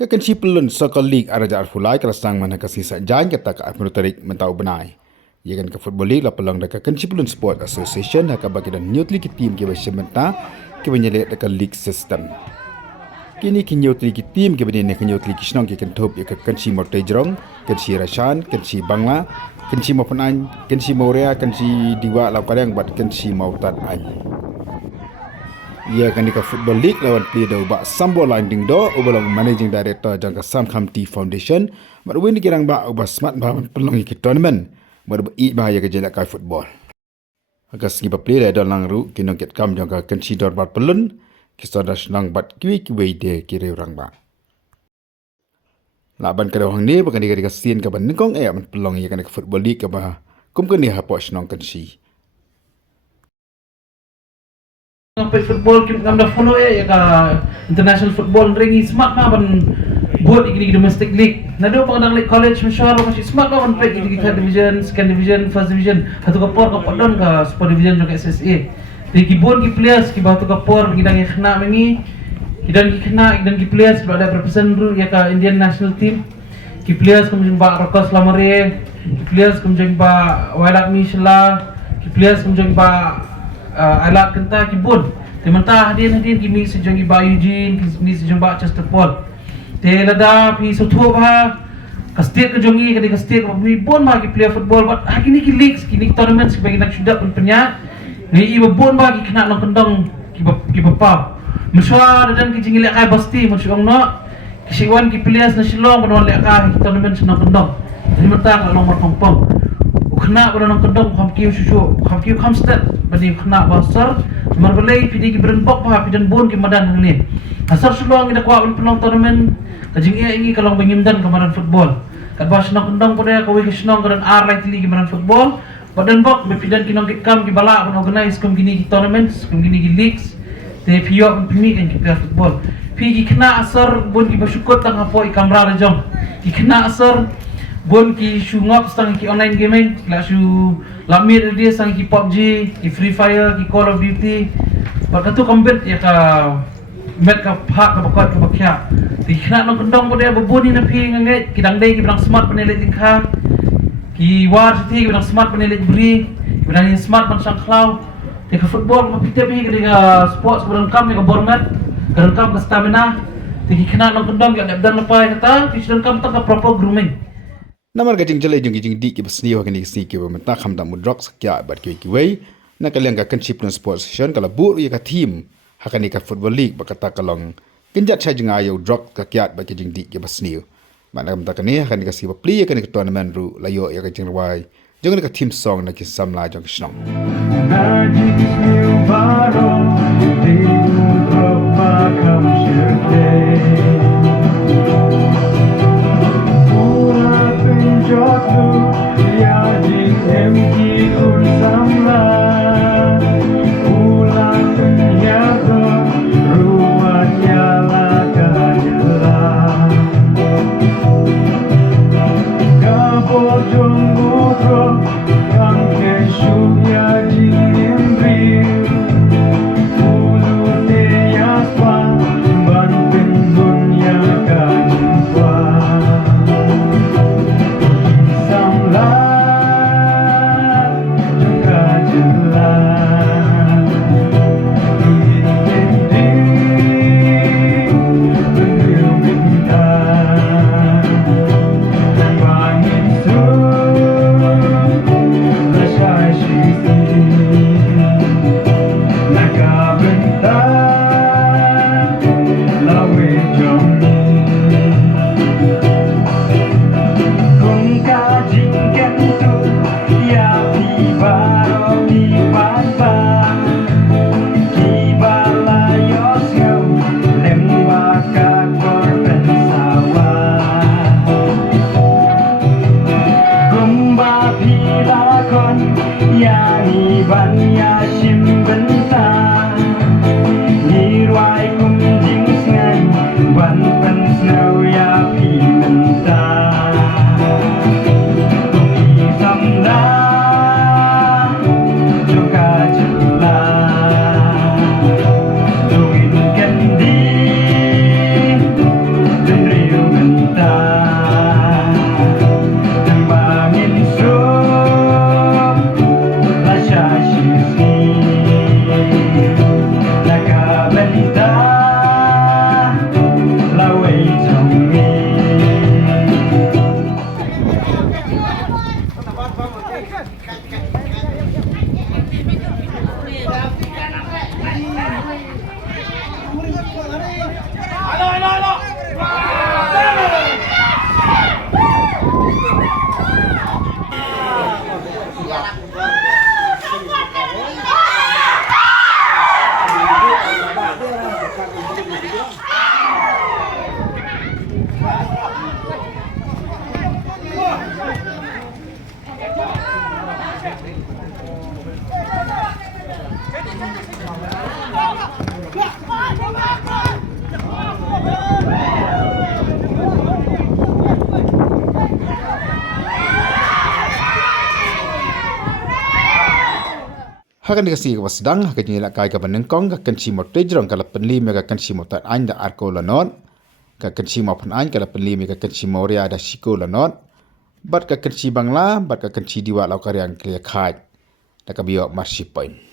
Kekenci pelun Soccer League Araja Arfulai kerasang mana kasih jalan kata ke Afmenu Tarik mentau benai. Ia kan ke Football League la pelong dekat Kekenci Pelun Sport Association haka bagi dan nyutli ke tim ke basi menta ke menyelit dekat league system. Kini nyutli ke tim ke bani ke nyutli ke senong ke kentup ke Kekenci Mortai Jerong, Kekenci Rashan, Kekenci Bangla, Kekenci Mapunan, Kekenci Maurea, Kekenci Diwa Laukadang buat Kekenci Mautan An. Ia akan di Football League lawan player ubah Sambo Landing Do ubah Managing Director jangka Sam Khamti Foundation berwin kirang ba ubah smart bahan pelongi ke tournament berbi bahaya ke jelak kai football. Agas ngi player dalam ru kinong ket kam jangka consider bat pelun kisah senang bat kiwi de kire orang ba. Laban kada orang ni bukan diga sin ka ban ningkong man pelongi kan ke Football League ka ba kum kan ni hapo senang kan si. Sampai football kita ngambil follow ya ka international football ringi smart na ban buat ini domestic league. Nado pang league college masyarakat masih smart na ban play ini third division, second division, first division, hatu kapor ka padon ka sport division juga SSA. Di kibon ki players ki batu kapor gidang kena mengi gidang ki players ada represent ru ya ka Indian national team. Ki players kumjeng ba Rokas Lamare, ki players kumjeng ba Wailak Mishla, ki players kumjeng ba alat kenta kibun temantah hadin kimi sejong iba Eugene kimi sejong ba Chester Paul te lada pi sotu ba kastet ke jongi ke kastet mi bon ma ki play football but hakini ki leagues kini tournaments ki bagi nak sudah pun penya ni iba bon ba ki kena nang kendong ki bapa meswa dan ki jingile kai basti musyong no ki siwan ki players na silong bon le ka ki tournaments nang kendong temantah ka nomor pongpong kena pada nang kendong khamkiu susu khamkiu khamstet bani kena basar marbalai pidi ki berenbok pa pidan bon ki madan ni asar sulong ida kwa penong tournament kajing ia ingi kalong bengimdan kemaran football kat bas nang kendong pada kawi ki senong kan ar lai tili ki maran football badan bok be pidan ki nong ki kam ki bala pun organize kum gini ki tournaments kum gini ki leagues te pio pun pimi kan ki play football pi ki kena asar bon ki basyukot tang apo i kamera rajong ki kena asar bon ki shungop stang ki online gaming la shu lamir dia sang ki PUBG ki Free Fire ki Call of Duty bakatu combat ya ka met ka phak ka bakot ka bakya ti khna nong kendong bo dia boboni na pi nganget ki dang dei ki bang smart panele tingkha ki war ti ki bang smart panele bri ki bang smart pan sang khlau ti ka football ma pite pi ki ka sports burang kam ni ka borngat karang kam ka stamina ti khna nong kendong ya dan lepai kata ti sedang kam ta ka proper grooming Namar gating jelai jung jing di ki besni wa kini sni ki wa menta kham da mudrok sakya bat ki wei na kaliang ka Kekenci Pelun Sports Association kala bu ya ka team hakani ka Football League bakata kalong kinjat cha jinga yo drop ka kyat ba ki jing di ki besni mana kam ta kani hakani ka si ba play ka ni ka tournament ru la yo ya ka jing wai jung ka team song na ki samla jong snong Hakan dikasih ke wasdang, hakan nyelak kai ke benengkong, hakan cimo tejrong kalau penli mega hakan cimo tat ain da arko lanot, hakan cimo pun ain kalau penli mega hakan cimo ria da shiko lanot, bat hakan cibangla, bat hakan cidiwa lau karyang klia kai, da kabiyo marshi point.